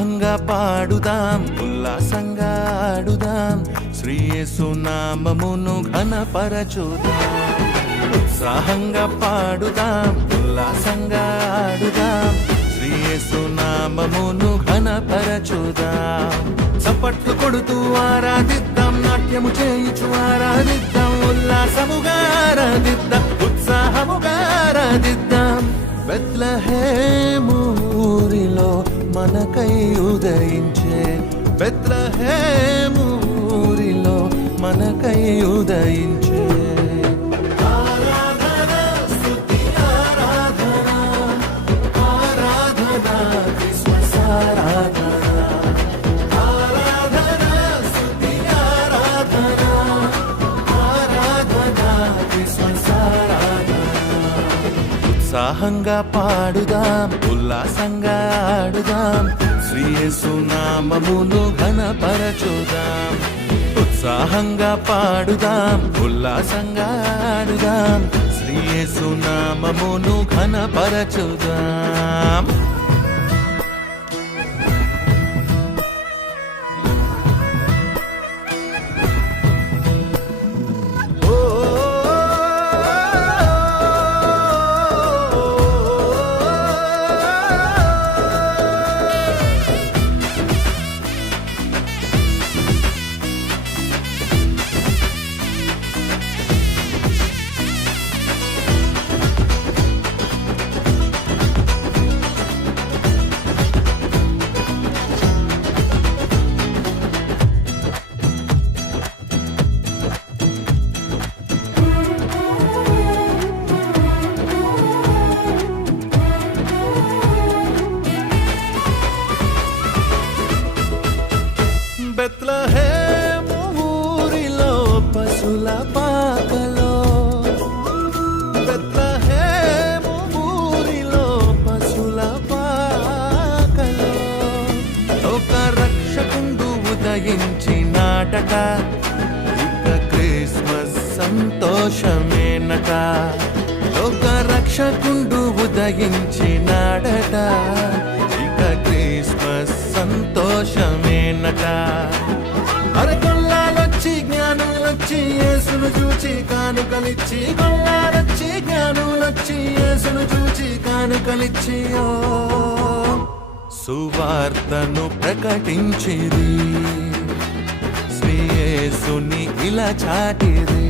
ఉత్సాహంగా పాడుదాం, ఉల్లాసంగా ఆడుదాం, శ్రీ యేసు నామమును ఘనపరచుదాం. ఉత్సాహంగా పాడుదాం, ఉల్లాసంగా ఆడుదాం, శ్రీ యేసు నామమును ఘనపరచుదాం. చప్పట్లు కొడుతూ ఆరాధిద్దాం, నాట్యము చేయుచు ఆరాధిద్దాం, ఉల్లాసముగా ఆరాధిద్దాం, ఉత్సాహముగా ఆరాధిద్దాం. బెత్లెహేము ఊరిలో మనకై ఉదయించే, బెత్లెహేము ఊరిలో మనకై ఉదయించే. ఆరాధన స్తుతి ఆరాధన, ఆరాధన క్రిస్మస్ ఆరాధన, ఆరాధన స్తుతి ఆరాధన, ఆరాధన క్రిస్మస్ ఆరాధన. ఉత్సాహంగా పాడుదాం, ఉల్లాసంగా ఆడుదాం, శ్రీ యేసు నామమును ఘనపరచుదాం. ఉత్సాహంగా పాడుదాం, ఉల్లాసంగా ఆడుదాం, శ్రీ యేసు నామమును ఘనపరచుదాం. బెత్లెహేము ఊరిలో పశుల పాకలో, బెత్లెహేము ఊరిలో పశుల పాకలో, లోక రక్షకుండు ఉదయించినాడట, ఇక క్రిస్మస్ సంతోషమేనట. లోక రక్షకుండు ఉదయించినాడట, ఇక క్రిస్మస్ సంతోషమేనట. అరే కొల్లాలొచ్చి జ్ఞానులొచ్చి యేసును చూచి కానుకలిచ్చి, కొల్లాలొచ్చి జ్ఞానులొచ్చి యేసును చూచి కానుకలిచ్చి, ఓ సువార్తను ప్రకటించిరి, శ్రీ యేసుని ఇలా చాటిరి.